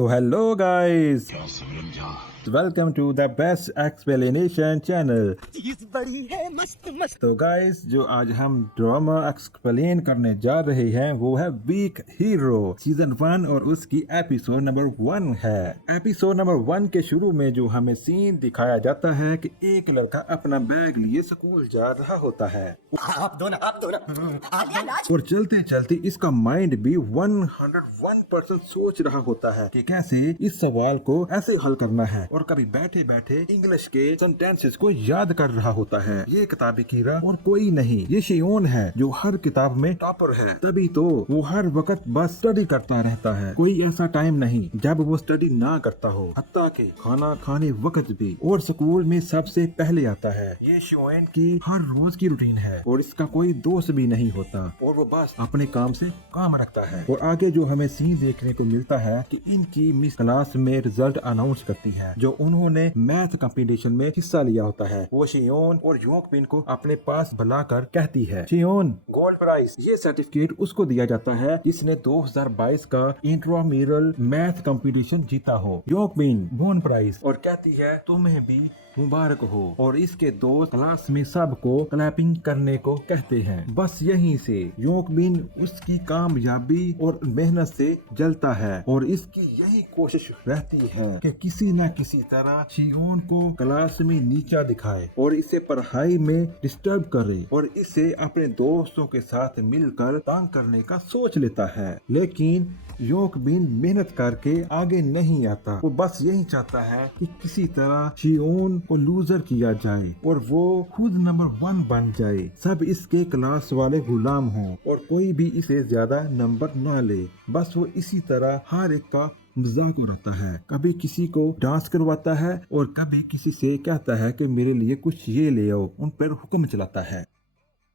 तो hello guys, welcome to the best explanation channel. चीज बड़ी है मस्त मस्त। तो गाइस, जो आज हम ड्रामा एक्सप्लेन करने जा रहे हैं वो है वीक हीरो सीजन 1 और उसकी एपिसोड नंबर 1 है। एपिसोड नंबर 1 के शुरू में जो हमें सीन दिखाया जाता है कि एक लड़का अपना बैग लिए स्कूल जा रहा होता है आप दो ना और चलते चलते इसका माइंड भी 101% सोच रहा होता है कि कैसे इस सवाल को ऐसे हल करना है, और कभी बैठे बैठे इंग्लिश के सेंटेंसेस को याद कर रहा होता है। ये किताबी कीड़ा और कोई नहीं, ये शियोन है जो हर किताब में टॉपर है। तभी तो वो हर वक्त बस स्टडी करता रहता है। कोई ऐसा टाइम नहीं जब वो स्टडी ना करता हो, हत्ता के खाना खाने वक्त भी, और स्कूल में सबसे पहले आता है। ये शियोन की हर रोज की रूटीन है और इसका कोई दोस्त भी नहीं होता और वो बस अपने काम से काम रखता है। और आगे जो हमें सीन देखने को मिलता है कि इनकी मिस क्लास में रिजल्ट अनाउंस करती है जो उन्होंने मैथ कंपटीशन में हिस्सा लिया होता है। वो शियोन और योकबिन को अपने पास बुलाकर कहती है, शियोन गोल्ड प्राइज। ये सर्टिफिकेट उसको दिया जाता है जिसने 2022 का इंट्राम्यूरल मैथ कंपटीशन जीता हो। योकबिन बोन प्राइज और कहती है तुम्हें भी मुबारक हो, और इसके दोस्त क्लास में सबको क्लैपिंग करने को कहते हैं। बस यहीं से योकबिन उसकी कामयाबी और मेहनत से जलता है और इसकी यही कोशिश रहती है कि किसी न किसी तरह शियोन को क्लास में नीचा दिखाए और इसे पढ़ाई में डिस्टर्ब करे और इसे अपने दोस्तों के साथ मिलकर तंग करने का सोच लेता है। लेकिन योकबिन मेहनत करके आगे नहीं आता। वो बस यही चाहता है कि किसी तरह शियोन को लूजर किया जाए और वो खुद नंबर 1 बन जाए। सब इसके क्लास वाले गुलाम हों और कोई भी इसे ज्यादा नंबर ना ले। बस वो इसी तरह हर एक का मजाक उड़ाता है। कभी किसी को डांस करवाता है और कभी किसी से कहता है कि मेरे लिए कुछ ये ले आओ, उन पर हुक्म चलाता है।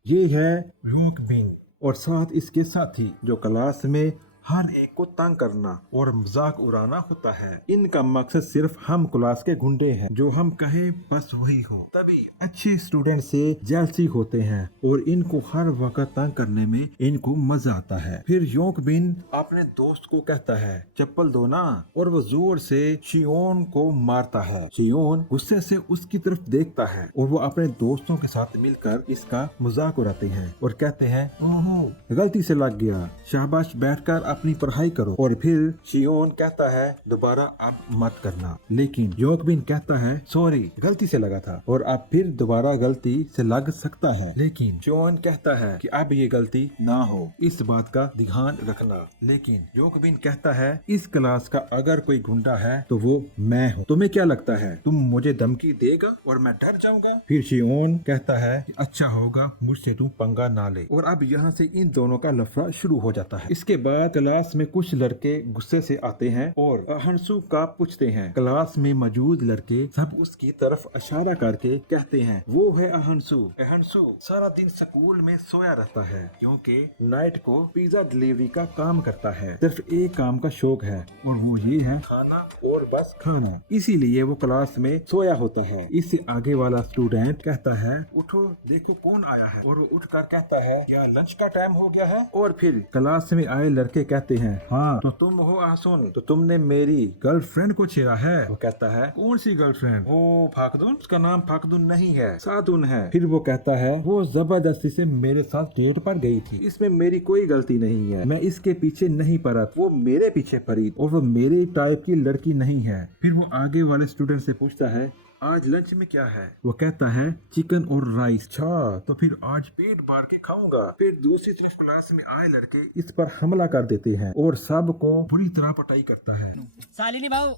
ये है योकबिन और साथ इसके साथी जो क्लास में हर एक को तंग करना और मजाक उड़ाना होता है। इनका मकसद सिर्फ हम क्लास के गुंडे हैं, जो हम कहे बस वही हो। तभी अच्छे स्टूडेंट से जेलसी होते हैं और इनको हर वक्त तंग करने में इनको मजा आता है। फिर योकबिन अपने दोस्त को कहता है चप्पल दो ना, और वो जोर से शियोन को मारता है। शियोन गुस्से से उसकी तरफ देखता है और वो अपने दोस्तों के साथ मिलकर इसका मजाक उड़ाते हैं और कहते हैं ओहो गलती से लग गया, शाबाश, बैठकर अपनी पढ़ाई करो। और फिर शियोन कहता है दोबारा अब मत करना, लेकिन योकबिन कहता है सॉरी गलती से लगा था, और अब फिर दोबारा गलती से लग सकता है, लेकिन शियोन कहता है कि अब ये गलती ना हो, इस बात का ध्यान रखना। लेकिन योकबिन कहता है इस क्लास का अगर कोई गुंडा है तो वो मैं हूँ। तुम्हें क्या लगता है तुम मुझे धमकी देगा और मैं डर जाऊंगा? फिर शियोन कहता है कि अच्छा होगा मुझसे तुम पंगा ना ले, और अब यहाँ से इन दोनों का लफड़ा शुरू हो जाता है। इसके बाद क्लास में कुछ लड़के गुस्से से आते हैं और अहंसू का पूछते हैं। क्लास में मौजूद लड़के सब उसकी तरफ इशारा करके कहते हैं वो है अहंसू। अहंसू सारा दिन स्कूल में सोया रहता है क्योंकि नाइट को पिज्जा डिलीवरी का काम करता है। सिर्फ एक काम का शौक है और वो ये है खाना और बस खाना, इसीलिए वो क्लास में सोया होता है। इससे आगे वाला स्टूडेंट कहता है उठो देखो कौन आया है, और वो उठकर कहता है क्या लंच का टाइम हो गया है? और फिर क्लास में आए लड़के कहते हैं हाँ तो तुम हो आसुन, तो तुमने मेरी गर्लफ्रेंड को छेड़ा है। वो कहता है कौन सी गर्लफ्रेंड? वो फाकदुन? उसका नाम फाकदुन नहीं है, सादुन है। फिर वो कहता है वो जबरदस्ती से मेरे साथ डेट पर गई थी, इसमें मेरी कोई गलती नहीं है, मैं इसके पीछे नहीं पड़ा, वो मेरे पीछे पड़ी और वो मेरे टाइप की लड़की नहीं है। फिर वो आगे वाले स्टूडेंट से पूछता है आज लंच में क्या है? वो कहता है चिकन और राइस। अच्छा तो फिर आज पेट भर के खाऊंगा। फिर दूसरी तरफ क्लास में आए लड़के इस पर हमला कर देते हैं और सबको बुरी तरह पिटाई करता है। साली ने भाऊ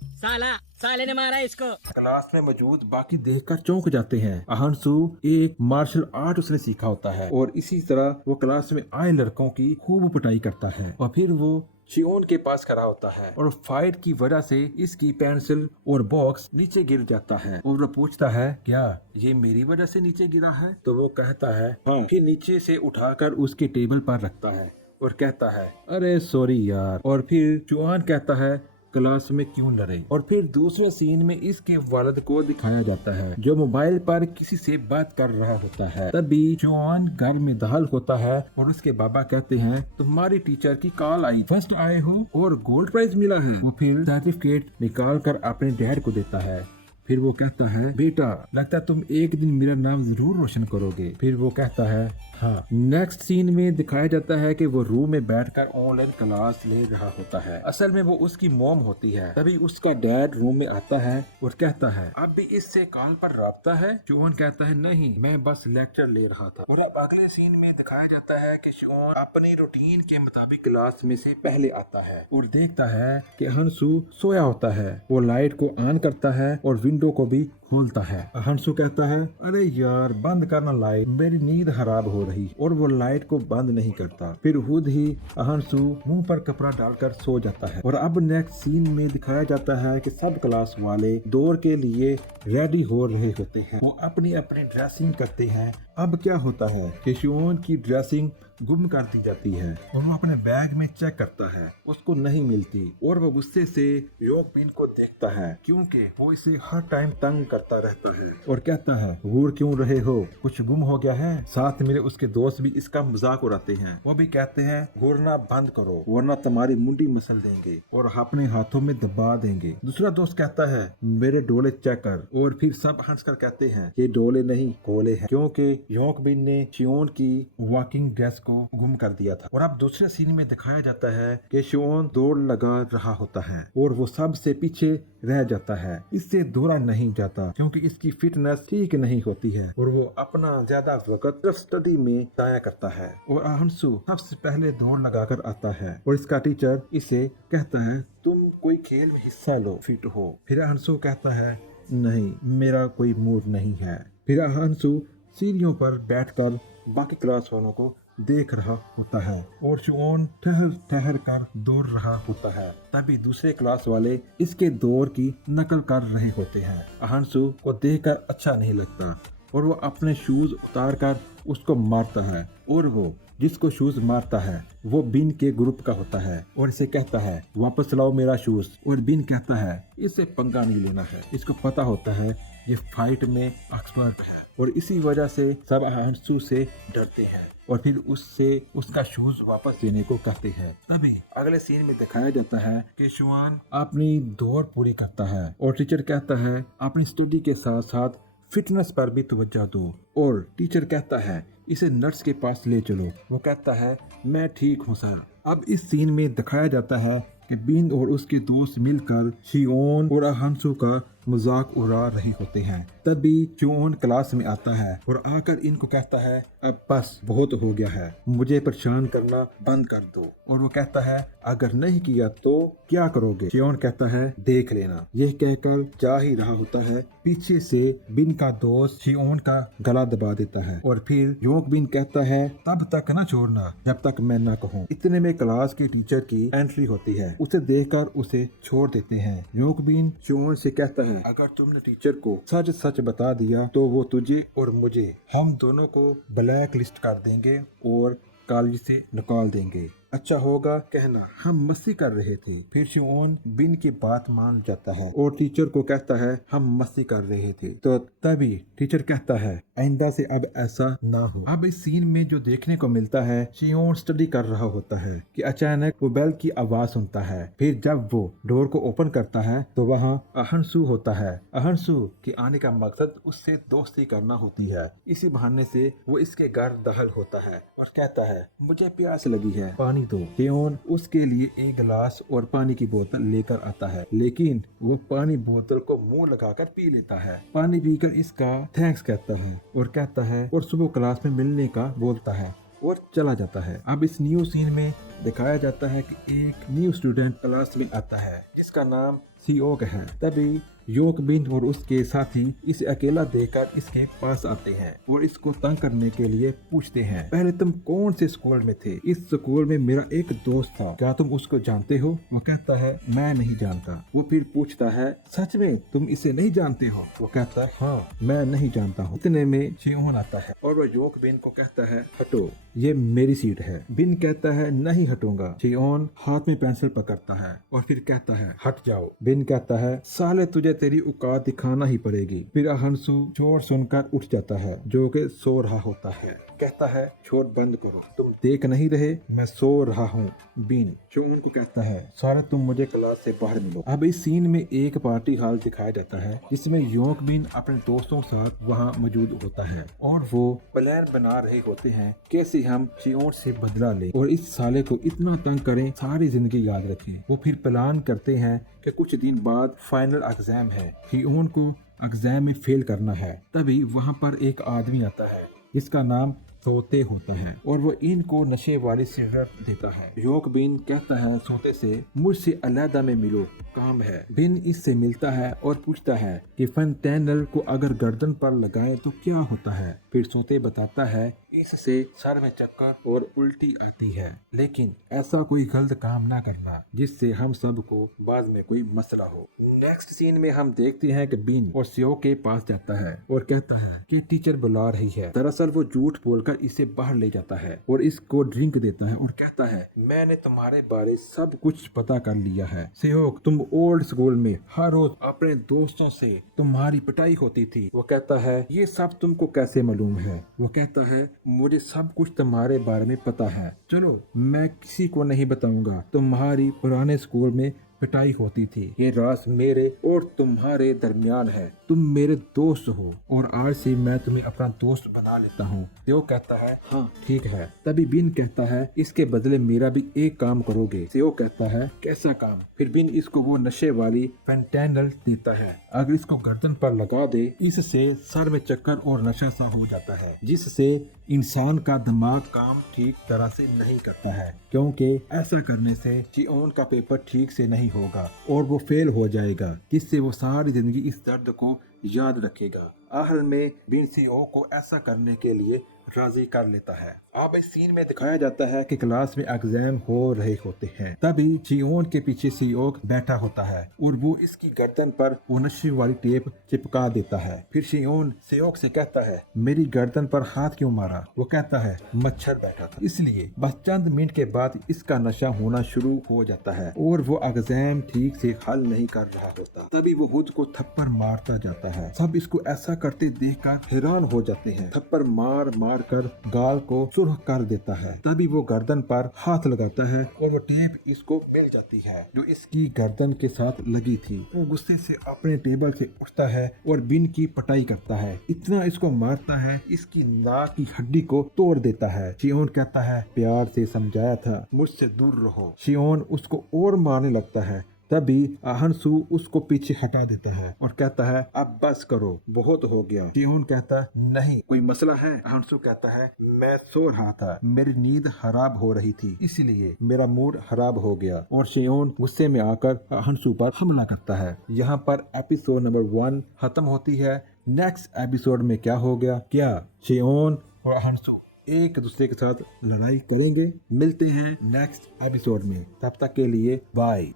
साले ने मारा इसको। क्लास में मौजूद बाकी देखकर चौंक जाते हैं। अहंसू एक मार्शल आर्ट उसने सीखा होता है और इसी तरह वो क्लास में आए लड़कों की खूब पिटाई करता है। और फिर वो शियोन के पास खड़ा होता है और फाइट की वजह से इसकी पेंसिल और बॉक्स नीचे गिर जाता है और वो पूछता है क्या ये मेरी वजह से नीचे गिरा है? तो वो कहता है हाँ। फिर नीचे से उठाकर उसके टेबल पर रखता है और कहता है अरे सॉरी यार। और फिर चौहान कहता है क्लास में क्यों लड़े। और फिर दूसरे सीन में इसके वालिद को दिखाया जाता है जो मोबाइल पर किसी से बात कर रहा होता है। तभी जॉन घर में दाखिल होता है और उसके बाबा कहते हैं तुम्हारी टीचर की कॉल आई, फर्स्ट आए हो और गोल्ड प्राइज मिला है। वो फिर सर्टिफिकेट निकाल कर अपने डैड को देता है। फिर वो कहता है बेटा लगता है तुम एक दिन मेरा नाम जरूर रोशन करोगे। फिर वो कहता है हाँ। नेक्स्ट सीन में दिखाया जाता है कि वो रूम में बैठकर ऑनलाइन क्लास ले रहा होता है। असल में वो उसकी मॉम होती है। तभी उसका डैड रूम में आता है और कहता है अब भी इससे कॉल पर राब्ता है। शोन कहता है नहीं, मैं बस लेक्चर ले रहा था। और अब अगले सीन में दिखाया जाता है कि शोन अपनी रूटीन के मुताबिक क्लास में से पहले आता है और देखता है कि हंसू सोया होता है। वो लाइट को ऑन करता है और विंडो को भी खोलता है। हंसू कहता है अरे यार बंद करना लाइट, मेरी नींद खराब हो रही। और वो लाइट को बंद नहीं करता। फिर खुद ही हंसू मुंह पर कपड़ा डालकर सो जाता है। और अब नेक्स्ट सीन में दिखाया जाता है कि सब क्लास वाले दौड़ के लिए रेडी हो रहे होते हैं। वो अपनी अपनी ड्रेसिंग करते हैं। अब क्या होता है कि शोन की ड्रेसिंग गुम कर दी जाती है और वो अपने बैग में चेक करता है, उसको नहीं मिलती। और वो गुस्से से योकबिन को देखता है क्योंकि वो इसे हर टाइम तंग करता रहता है और कहता है घूर क्यों रहे हो, कुछ गुम हो गया है। साथ मेरे उसके दोस्त भी इसका मजाक उड़ाते हैं। वो भी कहते हैं घूरना बंद करो वरना तुम्हारी मुंडी मसल देंगे और अपने हाथों में दबा देंगे। दूसरा दोस्त कहता है मेरे डोले चेक कर। और फिर सब हंसकर कहते हैं ये डोले नहीं कोले हैं क्योंकि योकबिन ने शियोन की वॉकिंग ड्रेस को गुम कर दिया था। और अब दूसरे सीन में दिखाया जाता है कि शियोन दौड़ लगा रहा होता है और वो सबसे पीछे रह जाता है। इससे दौड़ा नहीं जाता क्योंकि इसकी फिटनेस ठीक नहीं होती है और वो अपना ज्यादा वक्त सिर्फ स्टडी में जाया करता है। और हंसू सबसे पहले दौड़ लगाकर आता है और इसका टीचर इसे कहता है तुम कोई खेल में हिस्सा लो, फिट हो। फिर हंसू कहता है नहीं मेरा कोई मूड नहीं है। फिर हंसू सीढ़ियों पर बैठकर बाकी क्लास वालों को देख रहा होता है और शियोन ठहर ठहर कर दौड़ रहा होता है। तभी दूसरे क्लास वाले इसके दौड़ की नकल कर रहे होते हैं। हंसू को देखकर अच्छा नहीं लगता और वो अपने शूज उतार कर उसको मारता है। और वो जिसको शूज मारता है वो बिन के ग्रुप का होता है और इसे कहता है वापस लाओ मेरा शूज। और बिन कहता है इससे पंगा नहीं लेना है, इसको पता होता है ये फाइट में एक्सपर्ट है। और इसी वजह से सब हंसू से डरते हैं और फिर उससे उसका शूज वापस देने को कहते हैं। तभी अगले सीन में दिखाया जाता है कि शियोन अपनी दौड़ पूरी करता है और टीचर कहता है अपनी स्टडी के साथ साथ फिटनेस पर भी तवज्जो दो। और टीचर कहता है इसे नर्स के पास ले चलो। वो कहता है मैं ठीक हूँ सर। अब इस सीन में दिखाया जाता है कि बिन और उसके दोस्त मिलकर शियोन और हंसू का मजाक उड़ा रहे होते हैं। तभी शियोन क्लास में आता है और आकर इनको कहता है अब बस बहुत हो गया है, मुझे परेशान करना बंद कर दो। और वो कहता है अगर नहीं किया तो क्या करोगे। शियोन कहता है देख लेना। यह कहकर जा ही रहा होता है, पीछे से बिन का दोस्त शियोन का गला दबा देता है और फिर योक बिन कहता है तब तक न छोड़ना जब तक मैं न कहूँ। इतने में क्लास के टीचर की एंट्री होती है। उसे देखकर उसे छोड़ देते हैं। योक बिन शियोन से कहता है अगर तुमने टीचर को सच सच बता दिया तो वो तुझे और मुझे हम दोनों को ब्लैक लिस्ट कर देंगे और कॉलेज से निकाल देंगे। अच्छा होगा कहना हम मस्ती कर रहे थे। फिर शियोन बिन की बात मान जाता है और टीचर को कहता है हम मस्ती कर रहे थे। तो तभी टीचर कहता है आइंदा से अब ऐसा ना हो। अब इस सीन में जो देखने को मिलता है शियोन स्टडी कर रहा होता है कि अचानक वो बेल की आवाज सुनता है। फिर जब वो डोर को ओपन करता है तो वहाँ अहंसू होता है। अहंसू के आने का मकसद उससे दोस्ती करना होती है। इसी बहाने से वो इसके घर दाखिल होता है और कहता है मुझे प्यास लगी है, पानी दो। शियोन उसके लिए एक गिलास और पानी की बोतल लेकर आता है लेकिन वो पानी बोतल को मुंह लगाकर पी लेता है। पानी पीकर इसका थैंक्स कहता है और कहता है और सुबह क्लास में मिलने का बोलता है और चला जाता है। अब इस न्यू सीन में दिखाया जाता है कि एक न्यू स्टूडेंट क्लास में आता है जिसका नाम सियोक है। तभी योक बिन और उसके साथी इसे अकेला देखकर इसके पास आते हैं और इसको तंग करने के लिए पूछते हैं, पहले तुम कौन से स्कूल में थे? इस स्कूल में मेरा एक दोस्त था, क्या तुम उसको जानते हो? वो कहता है मैं नहीं जानता। वो फिर पूछता है, सच में तुम इसे नहीं जानते हो? वो कहता है हाँ मैं नहीं जानता हूँ। इतने में शियोन आता है और वो योक बिन को कहता है, हटो, ये मेरी सीट है। बिन कहता है नहीं हटूंगा। शियोन हाथ में पेंसिल पकड़ता है और फिर कहता है, हट जाओ। बिन कहता है, साले तुझे तेरी औकात दिखाना ही पड़ेगी। फिर हंसू शोर सुनकर उठ जाता है जो कि सो रहा होता है। कहता है, शोर बंद करो, तुम देख नहीं रहे मैं सो रहा हूँ। बिन शियोन को कहता है, साले तुम मुझे क्लास से बाहर मिलो। अब इस सीन में एक पार्टी हॉल दिखाया जाता है जिसमें योक बिन अपने दोस्तों के साथ वहाँ मौजूद होता है और वो प्लान बना रहे होते हैं कैसे हम शियोन से बदला लें और इस साले को इतना तंग करें सारी जिंदगी याद रखें। वो फिर प्लान करते हैं कि कुछ दिन बाद फाइनल एग्जाम है, शियोन को एग्जाम में फेल करना है। तभी वहाँ पर एक आदमी आता है जिसका नाम सोते होता है और वो इनको नशे वाली सिगरेट देता है। योक बिन कहता है सोते से, मुझसे अलहदा में मिलो, काम है। बिन इससे मिलता है और पूछता है कि फंटेनल को अगर गर्दन पर लगाएं तो क्या होता है। फिर सोते बताता है इससे सर में चक्कर और उल्टी आती है, लेकिन ऐसा कोई गलत काम ना करना जिससे हम सबको बाद में कोई मसला हो। नेक्स्ट सीन में हम देखते हैं कि बिन और सियो के पास जाता है और कहता है कि टीचर बुला रही है। दरअसल वो झूठ बोलकर इसे बाहर ले जाता है और इसको ड्रिंक देता है और कहता है, मैंने तुम्हारे बारे सब कुछ पता कर लिया है सियोक, तुम ओल्ड स्कूल में हर रोज अपने दोस्तों से तुम्हारी पिटाई होती थी। वो कहता है, ये सब तुमको कैसे मालूम है? वो कहता है, मुझे सब कुछ तुम्हारे बारे में पता है, चलो मैं किसी को नहीं बताऊंगा। तुम्हारी पुराने स्कूल में पिटाई होती थी, ये राज मेरे और तुम्हारे दरमियान है, तुम मेरे दोस्त हो और आज से मैं तुम्हें अपना दोस्त बना लेता हूँ। त्यो कहता है हाँ ठीक है। तभी बिन कहता है, इसके बदले मेरा भी एक काम करोगे? त्यो कहता है, कैसा काम? फिर बिन इसको वो नशे वाली फेंटेनल देता है, अगर इसको गर्दन पर लगा दे इससे सर में चक्कर और नशा सा हो जाता है जिससे इंसान का दिमाग काम ठीक तरह से नहीं करता है, क्योंकि ऐसा करने से शियोन का पेपर ठीक से नहीं होगा और वो फेल हो जाएगा, जिससे वो सारी जिंदगी इस दर्द को याद रखेगा। आखिर में बिन सीओ को ऐसा करने के लिए राजी कर लेता है। अब इस सीन में दिखाया जाता है कि क्लास में एग्जाम हो रहे होते हैं। तभी शियोन के पीछे सियोक बैठा होता है और वो इसकी गर्दन पर वो नशे वाली टेप चिपका देता है। फिर शियोन सियोक से कहता है, मेरी गर्दन पर हाथ क्यों मारा? वो कहता है, मच्छर बैठा था इसलिए। बस चंद मिनट के बाद इसका नशा होना शुरू हो जाता है और वो एग्जाम ठीक से हल नहीं कर रहा होता। तभी वो खुद को थप्पड़ मारता जाता है। सब इसको ऐसा करते देखकर हैरान हो जाते हैं। थप्पड़ मार मार कर गाल को सुर्ख कर देता है। तभी वो गर्दन पर हाथ लगाता है और वो टेप इसको मिल जाती है जो इसकी गर्दन के साथ लगी थी। वो गुस्से से अपने टेबल से उठता है और बिन की पिटाई करता है। इतना इसको मारता है इसकी नाक की हड्डी को तोड़ देता है। शियोन कहता है, प्यार से समझाया था, मुझसे दूर रहो। शियोन उसको और मारने लगता है। तभी आहनसू उसको पीछे हटा देता है और कहता है, अब बस करो, बहुत हो गया। शियोन कहता है, नहीं कोई मसला है? आहनसू कहता है, मैं सो रहा था, मेरी नींद खराब हो रही थी इसलिए मेरा मूड खराब हो गया। और शियोन गुस्से में आकर आहनसू पर हमला करता है। यहाँ पर एपिसोड नंबर 1 खत्म होती है। नेक्स्ट एपिसोड में क्या हो गया? क्या शियोन और आहनसू एक दूसरे के साथ लड़ाई करेंगे? मिलते हैं नेक्स्ट एपिसोड में, तब तक के लिए बाय।